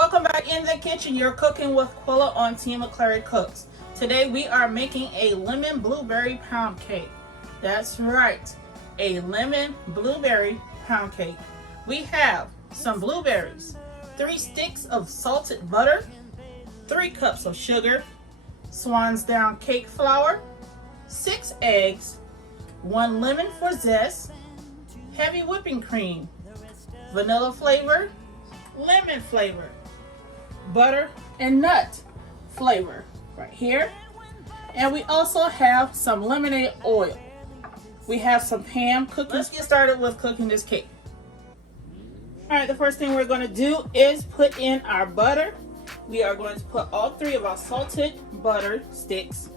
Welcome back in the kitchen. You're cooking with Quilla on Team McClary Cooks. Today we are making a lemon blueberry pound cake. That's right, a lemon blueberry pound cake. We have some blueberries, 3 sticks of salted butter, 3 cups of sugar, Swans down cake flour, 6 eggs, 1 lemon for zest, heavy whipping cream, vanilla flavor, lemon flavor, butter and nut flavor right here. And we also have some lemonade oil. We have some Pam cookies. Let's get started with cooking this cake. All right, the first thing we're going to do is put in our butter. We are going to put all 3 of our salted butter sticks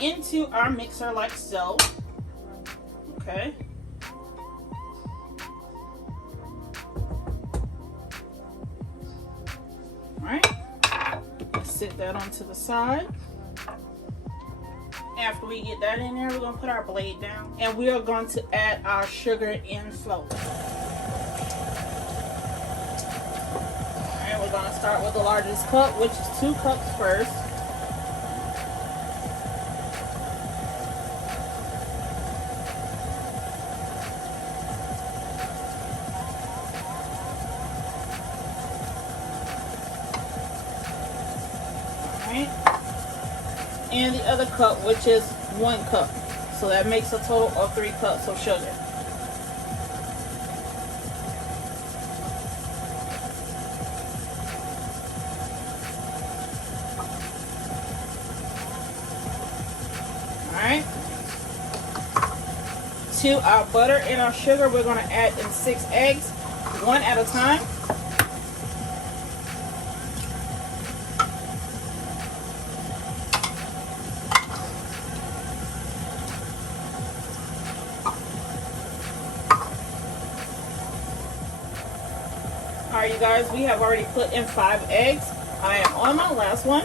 into our mixer like so. Okay. All right. Let's set that onto the side. After we get that in there, we're going to put our blade down and we are going to add our sugar in slowly. Alright, we're going to start with the largest cup, which is 2 cups first. Alright. And the other cup, which is 1 cup. So that makes a total of 3 cups of sugar. Alright. To our butter and our sugar, we're going to add in 6 eggs, 1 at a time. Alright, you guys, we have already put in 5 eggs. I am on my last one.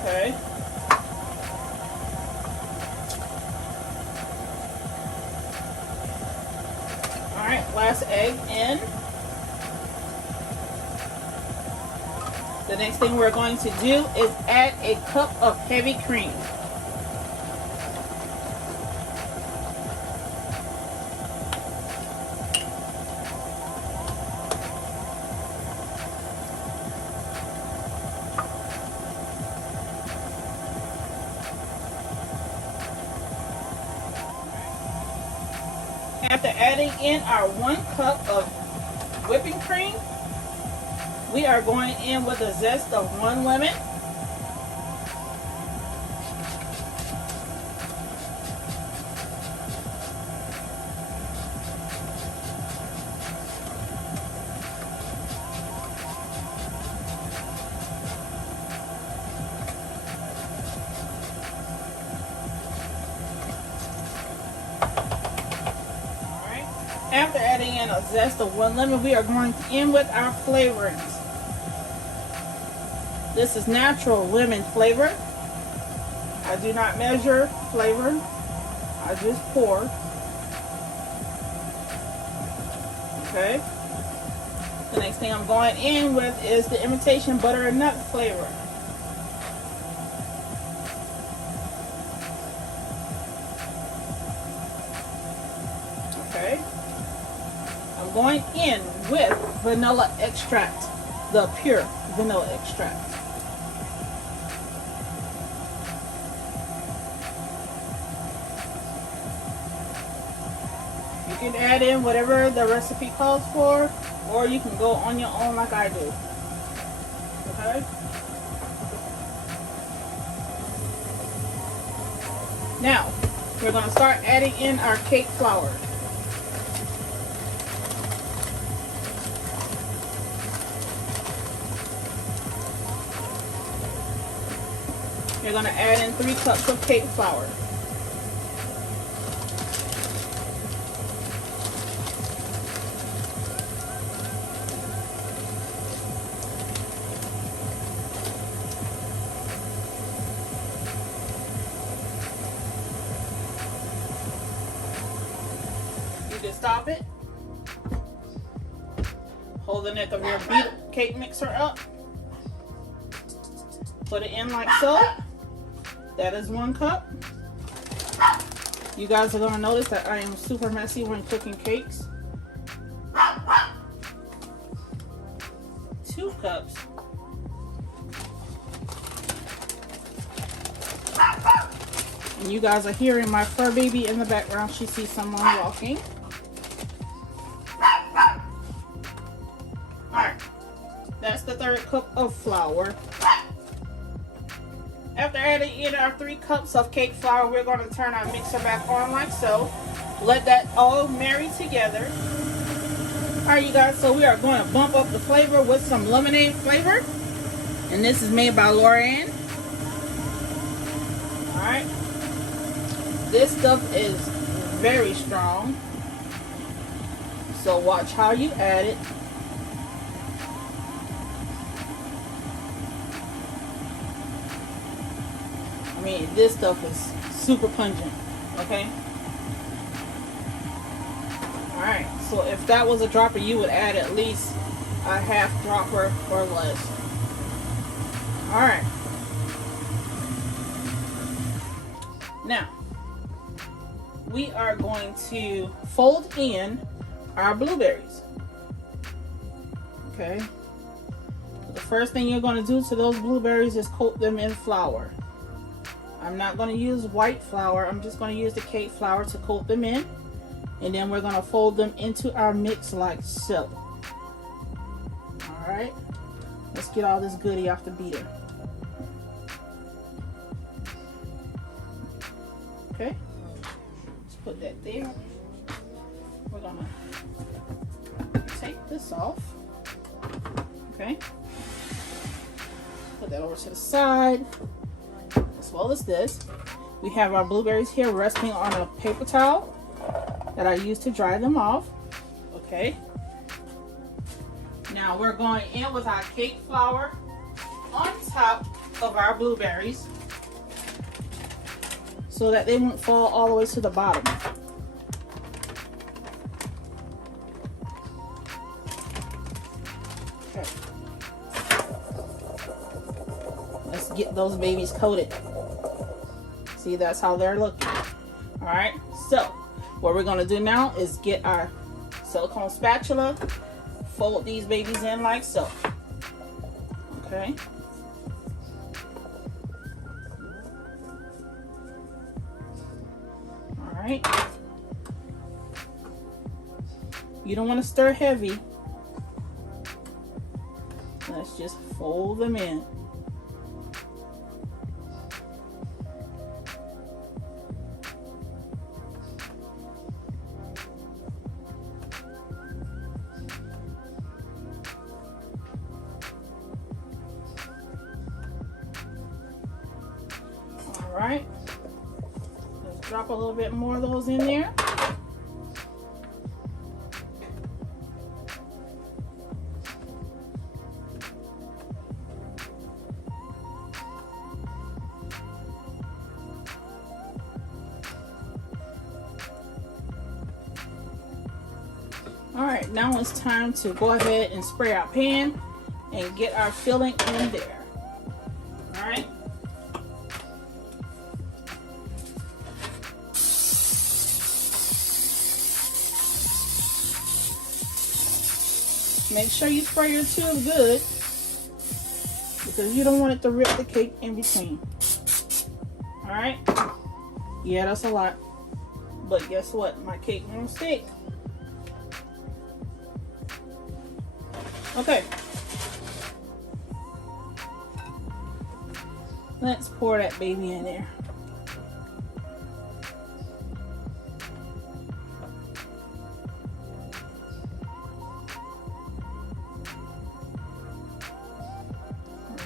Okay. Alright, last egg in. The next thing we're going to do is add a cup of heavy cream. After adding in our 1 cup of whipping cream, we are going in with a zest of 1 lemon. After adding in a zest of 1 lemon, we are going in with our flavorings. This is natural lemon flavor. I do not measure flavor. I just pour. Okay. The next thing I'm going in with is the imitation butter and nut flavor. Okay. I'm going in with vanilla extract, the pure vanilla extract. You can add in whatever the recipe calls for, or you can go on your own like I do. Okay? Now, we're going to start adding in our cake flour. You're going to add in 3 cups of cake flour. You can stop it, Hold the neck of your cake mixer up. Put it in like so. That is 1 cup. You guys are going to notice that I am super messy when cooking cakes. 2 cups. And you guys are hearing my fur baby in the background. She sees someone walking. Alright. That's the 3rd cup of flour. After adding in our 3 cups of cake flour, we're going to turn our mixer back on like so. Let that all marry together. Alright, you guys, so we are going to bump up the flavor with some lemonade flavor. And this is made by Lauren. Alright. This stuff is very strong. So watch how you add it. I mean, this stuff is super pungent, okay? Alright, so if that was a dropper, you would add at least a half dropper or less. Alright. Now, we are going to fold in our blueberries. Okay? The first thing you're going to do to those blueberries is coat them in flour. I'm not going to use white flour. I'm just going to use the cake flour to coat them in. And then we're going to fold them into our mix like so. Alright. Let's get all this goodie off the beater. Okay. Let's put that there. We're going to take this off. Okay. Put that over to the side. As well as this, we have our blueberries here resting on a paper towel that I use to dry them off. Okay. Now we're going in with our cake flour on top of our blueberries so that they won't fall all the way to the bottom. Okay. Let's get those babies coated. See, that's how they're looking. All right, so what we're gonna do now is get our silicone spatula, fold these babies in like so. Okay. All right. You don't want to stir heavy. Let's just fold them in. Alright, let's drop a little bit more of those in there. Alright, now it's time to go ahead and spray our pan and get our filling in there. Alright. Make sure you spray your tube good because you don't want it to rip the cake in between. Alright? Yeah, that's a lot. But guess what? My cake won't stick. Okay. Let's pour that baby in there.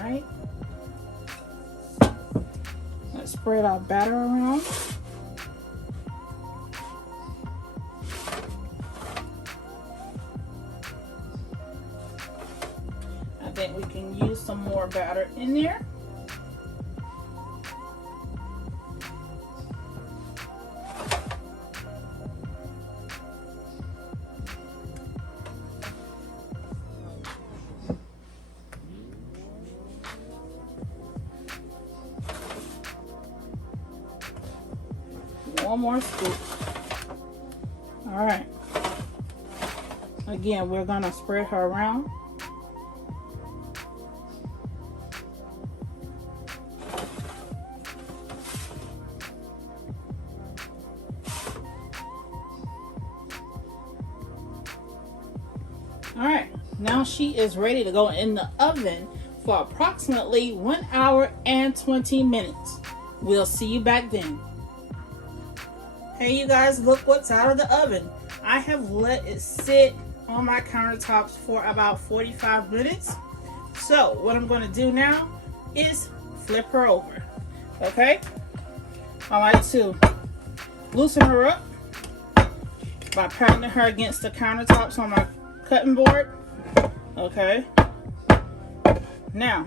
Alright. Let's spread our batter around. I think we can use some more batter in there. One more scoop. All right. Again, we're gonna spread her around. All right, now she is ready to go in the oven for approximately 1 hour and 20 minutes. We'll see you back then. Hey you guys, look what's out of the oven. I have let it sit on my countertops for about 45 minutes. So what I'm going to do now is flip her over. Okay, I like to loosen her up by patting her against the countertops on my cutting board. Okay, now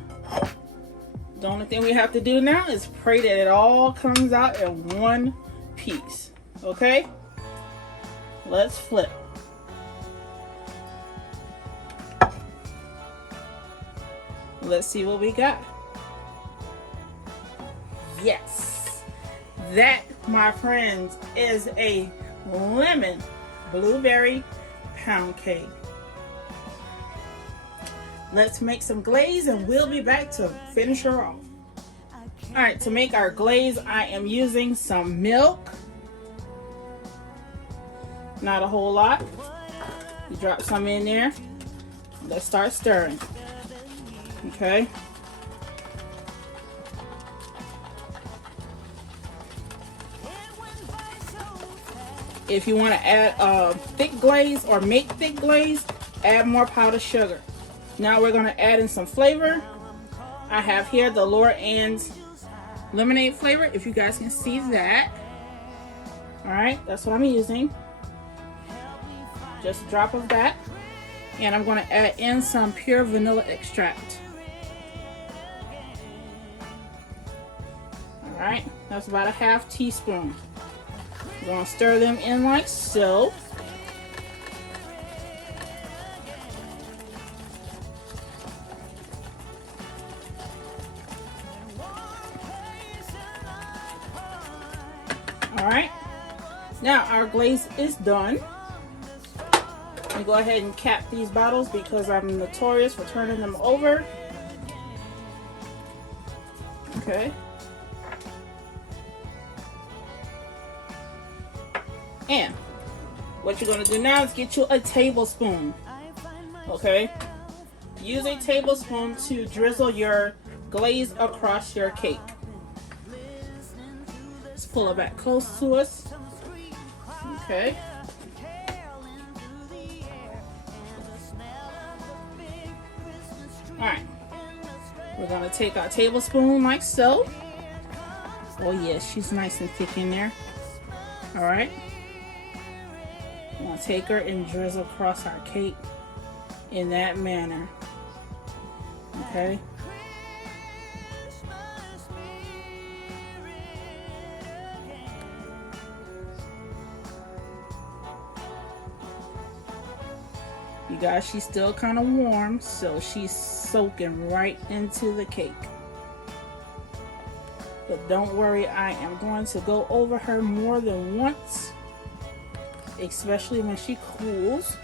the only thing we have to do now is pray that it all comes out in one piece. Okay, let's flip. Let's see what we got. Yes, that, my friends, is a lemon blueberry pound cake. Let's make some glaze and we'll be back to finish her off. All right, to make our glaze, I am using some milk. Not a whole lot. You drop some in there. Let's start stirring. Okay. If you want to add thick glaze or make thick glaze, add more powdered sugar. Now we're going to add in some flavor. I have here the Laura Ann's lemonade flavor, if you guys can see that. All right, that's what I'm using. Just a drop of that. And I'm going to add in some pure vanilla extract. All right, that's about a half teaspoon. We're going to stir them in like so. All right, now our glaze is done. I'm go ahead and cap these bottles because I'm notorious for turning them over. Okay. And what you're going to do now is get you a tablespoon. Okay. Use a tablespoon to drizzle your glaze across your cake. Let's pull it back close to us. Okay. Alright, we're going to take our tablespoon like so. Oh yes, she's nice and thick in there. Alright, we're going to take her and drizzle across our cake in that manner. Okay. You guys, she's still kind of warm, so she's soaking right into the cake. But don't worry, I am going to go over her more than once, especially when she cools.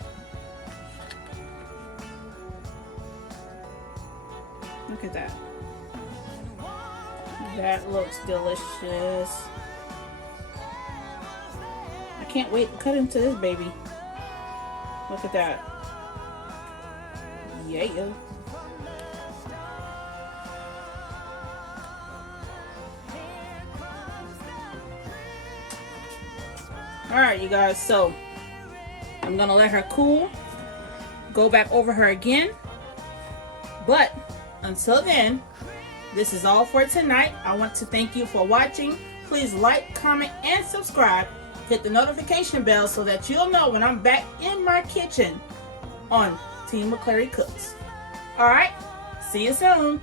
Look at that. That looks delicious. I can't wait to cut into this baby. Look at that. Yeah. Alright, you guys, so I'm gonna let her cool, go back over her again, but until then, this is all for tonight. I want to thank you for watching. Please like, comment, and subscribe. Hit the notification bell so that you'll know when I'm back in my kitchen on Team McClary Cooks. Alright, see you soon.